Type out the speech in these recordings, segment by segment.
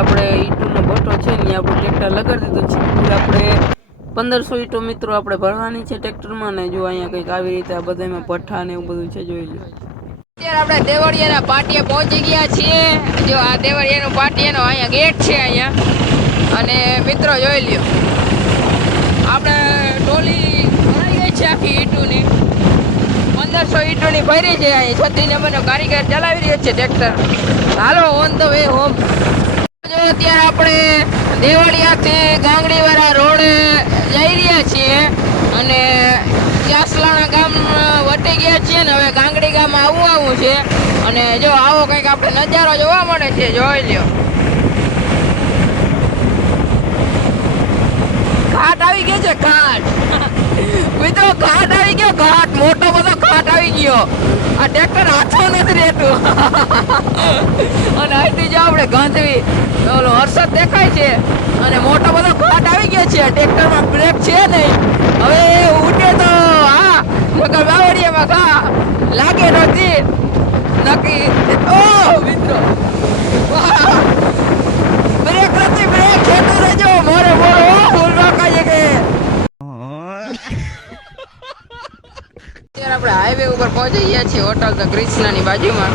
આપણે ઈંટોનો ભઠ્ઠો છે ને આપણું ટ્રેક્ટર લગાડી દીધું છે. આપણે 1500 ઈંટો મિત્રો આપણે ભરવાની છે ટ્રેક્ટરમાં ને જો અહીંયા કંઈક આવી રીતે આ બધામાં ભઠ્ઠા ને એવું બધું છે, જોઈ લો. અત્યારે આપણે દેવળિયાના પાટિયા પહોંચી ગયા છીએ. જો આ દેવળિયાનું પાટિયાનો અહીંયા ગેટ છે અહીંયા. અને મિત્રો જોઈ લ્યો આપણે ટોલી ભરાઈ ગઈ છે આખી ઈંટોની. 1500 ઈંટોની ભરી છે. અહીં 36 નંબરનો કારીગર ચલાવી રહ્યો છે tractor. Hello on the way home. અત્યારે આપણે દેવળિયાથી ગાંગડીવાળા રોડ જઈ રહ્યા છીએ અને ચાસલાણા ગામ વટી ગયા છીએ ને હવે ગાંગડી ગામ આવવું છે. અને જો આવો કંઈક આપણે નજારો જોવા મળે છે, જોઈ લ્યો. ઘાટ આવી ગયો છે, ઘાટ મિત્રો, ઘાટ આવી ગયો, ઘાટ મોટો બધો ઘાટ આવી ગયો. આ ટ્રેક્ટર હાથો નથી રહેતું. અને અહીંથી જો આપણે ગાંધવી ઓલો હર્ષદ દેખાય છે અને મોટો બધો ઘાટ આવી ગયો છે. ટ્રેક્ટરમાં બ્રેક છે નહીં, હવે ઉઠે તો હા નકર બાવળિયામાં ઘા લાગે નથી નક્કી. ઓ મિત્રો બ્રેક નથી, બ્રેક ખેતું રહેજો મોરે મોરો ફૂલ રોકાય કે. અત્યારે આપણે હાઈવે ઉપર પહોંચી ગયા છીએ હોટલ ધ ક્રિષ્નાની બાજુમાં.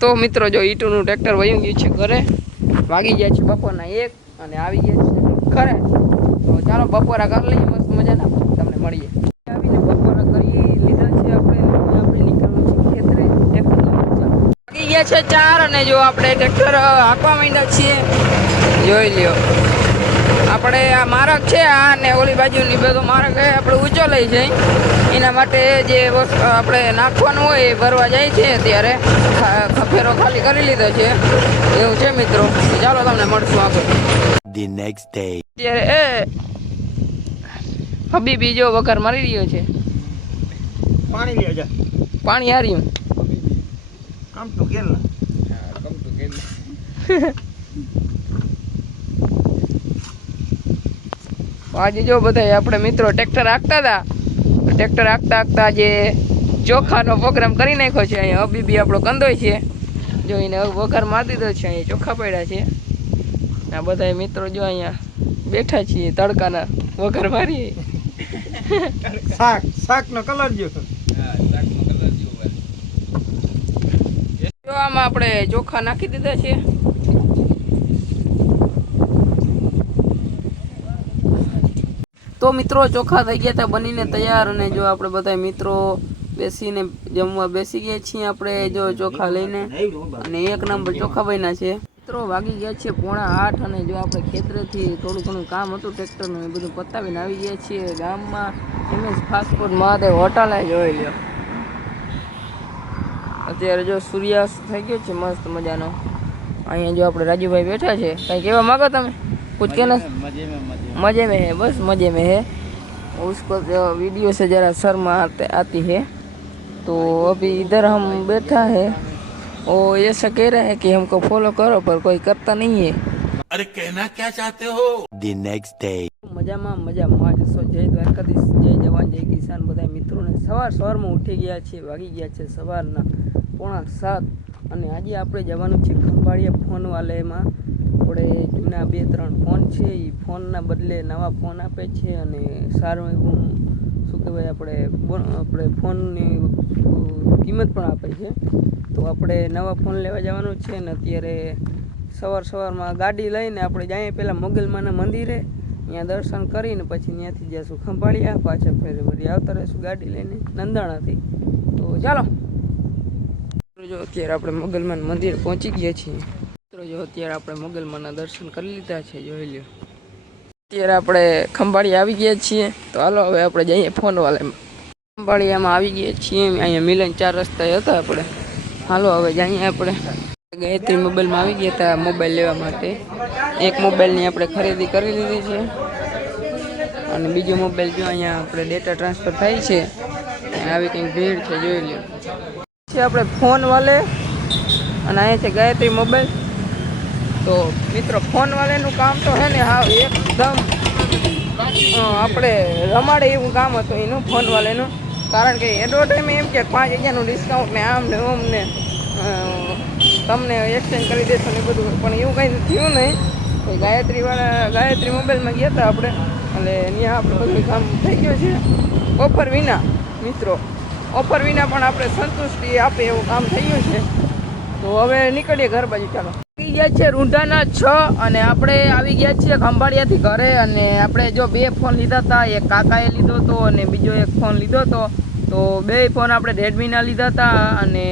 તો મિત્રો જો ઈટુનું ટ્રેક્ટર વયું ગયું છે ઘરે. વાગી ગયા છે બપોરના 1 અને આવી ગયા છે ઘરે. તો ચાલો બપોરા કરી લઈએ મસ્ત મજાના, તમને મળીએ. આવીને બપોરા કરી લીધા છે આપણે નીકળવાનું છે ખેતરે. ટ્રેક્ટર વાગી ગયા છે 4 અને જો આપણે ટ્રેક્ટર હાંકવા માંડ્યા છીએ, જોઈ લ્યો. આપણે આ માર્ગ છે આ ને ઓલી બાજુની બધો માર્ગ આપણે ઊંચો લઈ જઈ એના માટે જે આપણે નાખવાનું હોય એ ભરવા જાય છે. ત્યારે ખફેરો ખાલી કરી લીધો છે એવું છે મિત્રો. ચાલો તમને મળશું આગળ. The next day. અત્યારે હબીબી જો વઘાર મારી રહ્યો છે. પાણી લે જા, પાણી હાર્યું. Come to Kerala. આજે જો બધા આપણે મિત્રો ટ્રેક્ટર હાંકતા હતા. ટ્રેક્ટર હાંકતા જે ચોખાનો પ્રોગ્રામ કરી નાખ્યો છે. અહીંયા હબીબી આપણો કંદોય છે, જોઈને વઘાર મારી દીધો છે. અહીંયા ચોખા પડ્યા છે. આ બધા મિત્રો જો અહીંયા બેઠા છીએ તડકાના વઘાર મારીએ. શાકનો કલર જો. જો આમાં આપણે ચોખા નાખી દીધા છે. તો મિત્રો ચોખા થઈ ગયા હતા બનીને તૈયાર. અને જો આપણે બધા મિત્રો બેસીને જમવા બેસી ગયા છીએ આપણે જો ચોખા લઈને. અને 1 નંબર ચોખા બન્યા છે મિત્રો. વાગી ગયા છે 7:45 અને જો આપણે ખેતરેથી થોડું ઘણું કામ હતું ટ્રેક્ટરનું એ બધું પતાવીને આવી ગયા છીએ ગામમાં. MS ફાસ્ટફૂડ મહાદેવ હોટલે જોઈ લ્યો. અત્યારે જો સૂર્યાસ્ત થઈ ગયો છે મસ્ત મજાનો. અહીંયા જો આપણે રાજુભાઈ બેઠા છે. કંઈ કહેવા માંગો તમે? कुछ कहना? मज़े में है, बस मज़े में है. उसको वीडियो से ज़रा शर्म आती है. तो अभी इधर हम बैठा है और ये ऐसा कह रहे हैं कि हमको फॉलो करो पर कोई करता नहीं है. अरे कहना क्या चाहते हो? The next day. મજામાં જશો. જય દ્વારકાધીશ, જય જવાન, જય કિસાન. બધા મિત્રોને સવારમાં ઉઠી ગયા છે. વાગી ગયા છે સવારના 6:45 અને આજે આપણે જવાનું છે ખંભાળિયા ફોનવાલામાં. આપણે જૂના 2-3 ફોન છે એ ફોનના બદલે નવા ફોન આપે છે અને સારું એવું શું કહેવાય આપણે ફોનની કિંમત પણ આપે છે. તો આપણે નવા ફોન લેવા જવાનું છે ને અત્યારે સવારમાં ગાડી લઈને આપણે જઈએ પહેલાં મોગલમાના મંદિરે. ત્યાં દર્શન કરીને પછી ત્યાંથી જઈશું ખંભાળિયા. પાછા ફેરે વળી આવતા રહીશું ગાડી લઈને નંદાણાથી. તો ચાલો જો અત્યારે આપણે મોગલમાન મંદિર પહોંચી ગયા છીએ. જો અત્યારે આપણે મોગલમાના દર્શન કરી લીધા છે, જોઈ લ્યો. અત્યારે આપણે ખંભાળિયા આવી ગયા છીએ. તો હાલો હવે આપણે જઈએ ફોનવાલામાં. ખંભાળિયામાં આવી ગયા છીએ. અહીંયા મિલન 4 રસ્તા હતા આપણે. હાલો હવે જઈએ આપણે. ગાયત્રી મોબાઈલમાં આવી ગયા હતા મોબાઈલ લેવા માટે. એક મોબાઈલની આપણે ખરીદી કરી લીધી છે અને બીજો મોબાઈલ જો અહીંયા આપણે ડેટા ટ્રાન્સફર થાય છે. આવી કંઈક ભીડ છે, જોઈ લ્યો. છે આપણે ફોનવાલે અને અહીંયા છે ગાયત્રી મોબાઈલ. તો મિત્રો ફોનવાલાનું કામ તો છે ને હા એકદમ આપણે રમાડે એવું કામ હતું એનું ફોનવાલાનું. કારણ કે એડવર્ટાઈઝમાં એમ કે 5,000નું ડિસ્કાઉન્ટ ને આમ ને ઓમ ને તમને એક્સચેન્જ કરી દેશો ને એ બધું, પણ એવું કંઈ થયું નહીં. કોઈ ગાયત્રી મોબાઈલમાં ગયા હતા આપણે, એટલે ત્યાં આપણે બધું કામ થઈ ગયું છે ઓફર વિના. મિત્રો ઓફર વિના પણ આપણે સંતુષ્ટિ આપે એવું કામ થઈ ગયું છે. તો હવે નીકળીએ ઘર બાજુ. ચાલો આવી ગયા છે રૂંઢાના 6 અને આપણે આવી ગયા છીએ ખંભાળિયાથી ઘરે. અને આપણે જો 2 ફોન લીધા હતા, એક કાકાએ લીધો હતો અને બીજો એક ફોન લીધો હતો. તો 2 ફોન આપણે રેડમીના લીધા હતા. અને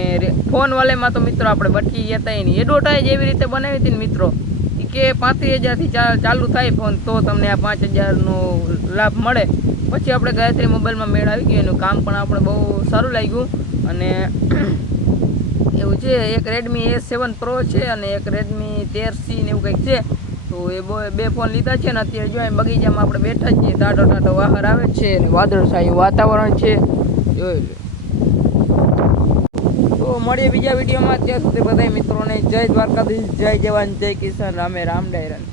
ફોન વાલેમાં તો મિત્રો આપણે બટકી ગયા હતા, એની એડવર્ટાઈઝ એવી રીતે બનાવી હતી ને મિત્રો કે 35,000થી ચાલુ થાય ફોન તો તમને આ 5,000નો લાભ મળે. પછી આપણે ગાયત્રી મોબાઈલમાં મેળ આવી ગયો, એનું કામ પણ આપણે બહુ સારું લાગ્યું. અને એવું છે, એક રેડમી A7 Pro છે અને એક રેડમી 13C ને એવું કંઈક છે. તો એ 2 ફોન લીધા છે ને અત્યારે જો બગીચામાં આપણે બેઠા છીએ, ટાટો ટાટો બહાર આવે છે અને વાદળછાયું વાતાવરણ છે, જોઈ લો. તો મળીએ બીજા વિડીયોમાં. ત્યાં સુધી બધા મિત્રોને જય દ્વારકાધીશ, જય જવાન, જય કિસાન, રામે રામ ડાયરન.